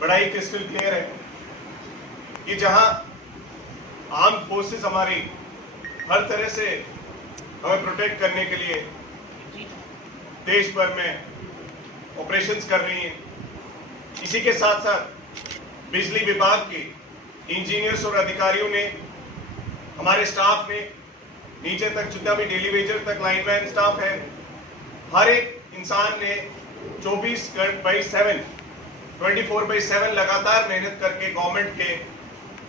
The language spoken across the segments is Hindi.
बड़ा ही क्रिस्टल क्लियर है कि जहां आर्म फोर्सेस हमारी हर तरह से हमें प्रोटेक्ट करने के लिए देश भर में ऑपरेशंस कर रही हैं, इसी के साथ साथ बिजली विभाग के इंजीनियर्स और अधिकारियों ने, हमारे स्टाफ ने, नीचे तक जितना भी डेली वेजर तक लाइनमैन स्टाफ है, हर एक इंसान ने 24/7 लगातार मेहनत करके गवर्नमेंट के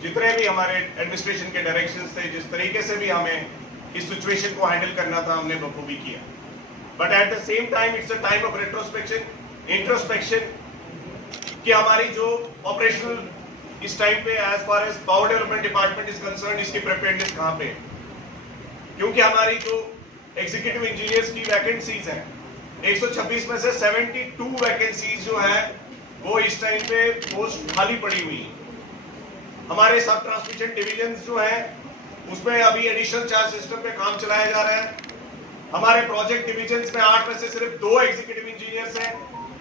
जितने भी हमारे एडमिनिस्ट्रेशन के डायरेक्शंस थे, जिस तरीके से भी हमें इस सिचुएशन को हैंडल करना था, हमने बखूबी किया। But at the same time it's a time of retrospection, introspection कि हमारी जो ऑपरेशनल इस टाइम पे as far as power development department is concern, इसकी प्रिपेयर्डनेस कहां पे है। क्योंकि हमारी जो एग्जीक्यूटिव इंजीनियर्स की वैकेंसीज हैं, 126 में से 72 वैकेंसीज जो है वो इस टाइम पे पोस्ट खाली पड़ी हुई है। हमारे सब ट्रांसमिशन डिविजन जो है उसमें अभी एडिशनल चार्ज सिस्टम पे काम चलाया जा रहा है। हमारे प्रोजेक्ट डिविजन्स में 8 में से सिर्फ 2 एग्जीक्यूटिव इंजीनियर्स हैं।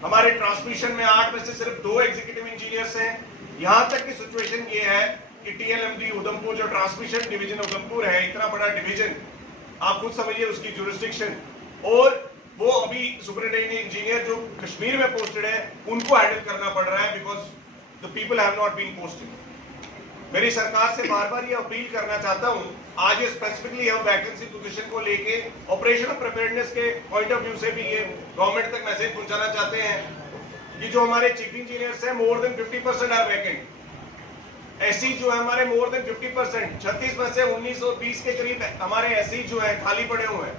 हमारे ट्रांसमिशन में 8 में से सिर्फ 2 एग्जीक्यूटिव इंजीनियर्स हैं। यहां तक की सिचुएशन ये है कि टीएलएमडी उधमपुर, जो ट्रांसमिशन डिवीजन उधमपुर है, इतना बड़ा डिवीजन, आप खुद समझिए उसकी जुरिस्डिक्शन, और वो अभी सुपरिटेंडेंट इंजीनियर जो कश्मीर में पोस्टेड है उनको हैंडल करना पड़ रहा है because the people have not been posted. मेरी सरकार से बार बार ये अपील करना चाहता हूं, आज ये स्पेसिफिकली हम वैकेंसी पोजीशन को लेके ऑपरेशनल प्रिपेयर्डनेस के पॉइंट ऑफ व्यू से भी ये गवर्नमेंट तक मैसेज पहुंचाना चाहते हैं कि जो हमारे चीफ इंजीनियर्स हैं, more than 50% are vacant. SC जो है हमारे मोर देन 50%, 36 में से 1920 के करीब हमारे एससी जो है खाली पड़े हुए हैं।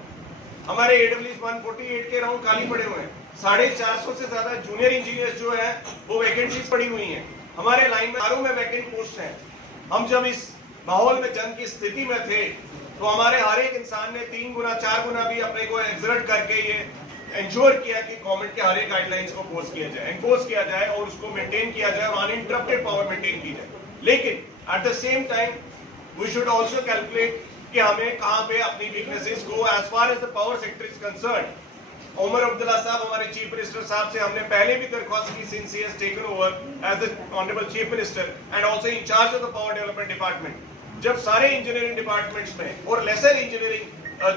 हमारे एडब्ल्यूएस 148 के राउंड खाली पड़े हुए हैं। 450 से ज्यादा जूनियर इंजीनियर्स जो है वो वैकेंसीज पड़ी हुई हैं। हमारे लाइन में वैकेंट पोस्ट हैं। हम जब इस माहौल में जंग की स्थिति में थे तो हमारे हर एक इंसान ने 3 गुना 4 गुना भी अपने को एक्सर्ट करके ये इंश्योर किया कि गवर्नमेंट के हर एक गाइडलाइंस को एनफोर्स किया जाए और उसको मेंटेन किया जाए और अनइंटरप्टेड पावर मेंटेन की जाए। लेकिन at the same time we should also calculate कि हमें कहां पे अपनी वीकनेसेस को, as far as the power sector is concern, Omar Abdullah साहब हमारे चीफ मिनिस्टर साहब से हमने पहले भी दरख्वास्त की since he has taken over as the honourable chief minister and also in charge of the power development department, जब सारे इंजीनियरिंग डिपार्टमेंट्स में और लेसर इंजीनियरिंग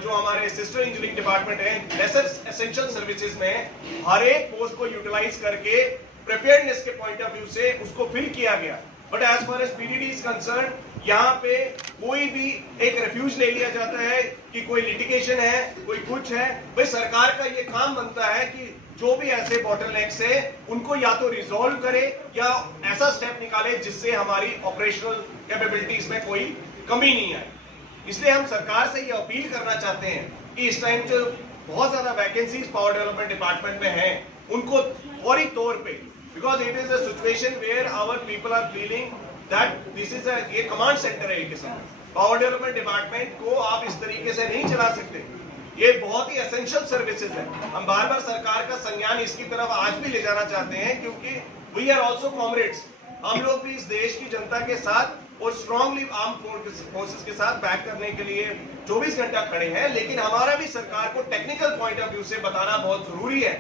जो हमारे सिस्टर इंजीनियरिंग डिपार्टमेंट है, लेसर एसेंशियल सर्विसेज में हर एक पोस्ट को यूटिलाइज करके प्रिपेयर्डनेस के पॉइंट ऑफ व्यू से उसको फिल किया गया। But as far as PDD is concern, यहाँ पे कोई भी एक रिफ्यूज ले लिया जाता है कि कोई लिटिगेशन है, कोई कुछ है। भाई सरकार का ये काम बनता है कि जो भी ऐसे बॉटलनेक्स है उनको या तो रिजॉल्व करे या ऐसा स्टेप निकाले जिससे हमारी ऑपरेशनल कैपेबिलिटीज में कोई कमी नहीं आए। इसलिए हम सरकार से ये अपील करना चाहते हैं कि इस टाइम जो बहुत ज्यादा वैकेंसीज पावर डेवलपमेंट डिपार्टमेंट में है उनको फौरी तौर पे, because it is a situation where our people are feeling that this is ये कमांड सेंटर है। एक किस्म पावर डेवलपमेंट डिपार्टमेंट को आप इस तरीके से नहीं चला सकते। ये बहुत ही एसेंशियल सर्विसेज है। हम बार बार सरकार का संज्ञान इसकी तरफ आज भी ले जाना चाहते हैं क्योंकि वी आर ऑल्सो कॉमरेड्स। हम लोग भी इस देश की जनता के साथ और स्ट्रांगली आर्म फोर्सेस के साथ बैक करने के लिए 24 घंटा खड़े हैं। लेकिन हमारा भी सरकार को टेक्निकल पॉइंट ऑफ व्यू से बताना बहुत जरूरी है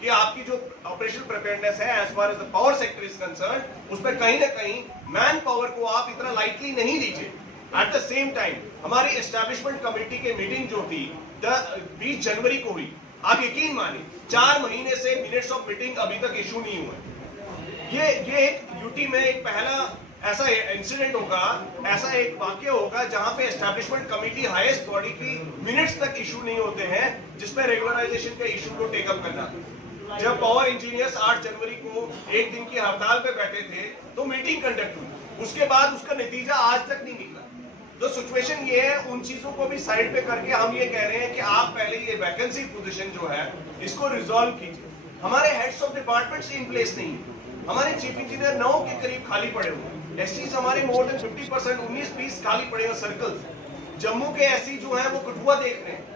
कि आपकी जो ऑपरेशनल प्रिपेयर्डनेस है as far as the power sector is concern, उसमें कहीं ना कहीं मैन पावर को आप इतना लाइटली नहीं लीजिए। एट द सेम टाइम हमारी एस्टैब्लिशमेंट कमेटी की मीटिंग जो थी 20 जनवरी को हुई, आप यकीन मानिए 4 महीने से मिनट्स ऑफ मीटिंग अभी तक इशू नहीं हुए। ये एक यूटी में एक पहला ऐसा इंसिडेंट होगा, ऐसा एक वाक्य होगा जहां पे एस्टैब्लिशमेंट कमेटी हाईएस्ट बॉडी की मिनट्स तक इशू नहीं होते हैं जिसमें रेगुलराइजेशन के इशू को टेकअप करना। जब पावर इंजीनियर्स 8 जनवरी को एक दिन की हड़ताल पे बैठे थे तो मीटिंग कंडक्ट हुई, उसके बाद उसका नतीजा आज तक नहीं निकला। तो सिचुएशन ये है, उन चीजों को भी साइड पे करके हम ये कह रहे हैं कि आप पहले ये वैकेंसी पोजीशन जो है इसको रिजॉल्व कीजिए। हमारे heads of departments in place नहीं है। हमारे चीफ इंजीनियर 9 के करीब खाली पड़े हुए हैं। एससीज हमारे मोर देन 50%, 19-20 खाली पड़े हुए सर्कल्स। जम्मू के एससी जो है वो कठुआ देख रहे हैं।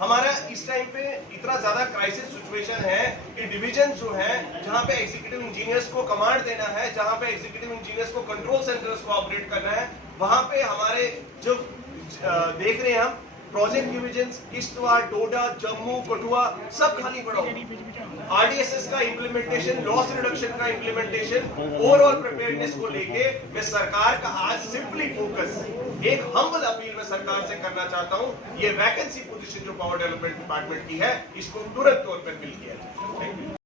हमारा इस टाइम पे इतना ज्यादा क्राइसिस सिचुएशन है कि डिवीजन जो है जहां पे एग्जीक्यूटिव इंजीनियर्स को कमांड देना है, जहां पे एग्जीक्यूटिव इंजीनियर्स को कंट्रोल सेंटर्स को ऑपरेट करना है, वहां पे हमारे जो देख रहे हैं हम प्रोजेक्ट डिविजन्स किश्तवाड़, डोडा, जम्मू, कठुआ सब खाली पड़ा हुआ। आरडीएसएस का इंप्लीमेंटेशन, लॉस रिडक्शन का इंप्लीमेंटेशन, ओवरऑल प्रिपेयरनेस को लेके मैं सरकार का आज सिंपली फोकस एक हम्बल अपील मैं सरकार से करना चाहता हूं, ये वैकेंसी पोजीशन जो पावर डेवलपमेंट डिपार्टमेंट की है इसको तुरंत तौर पर फिल किया जाए। Thank you.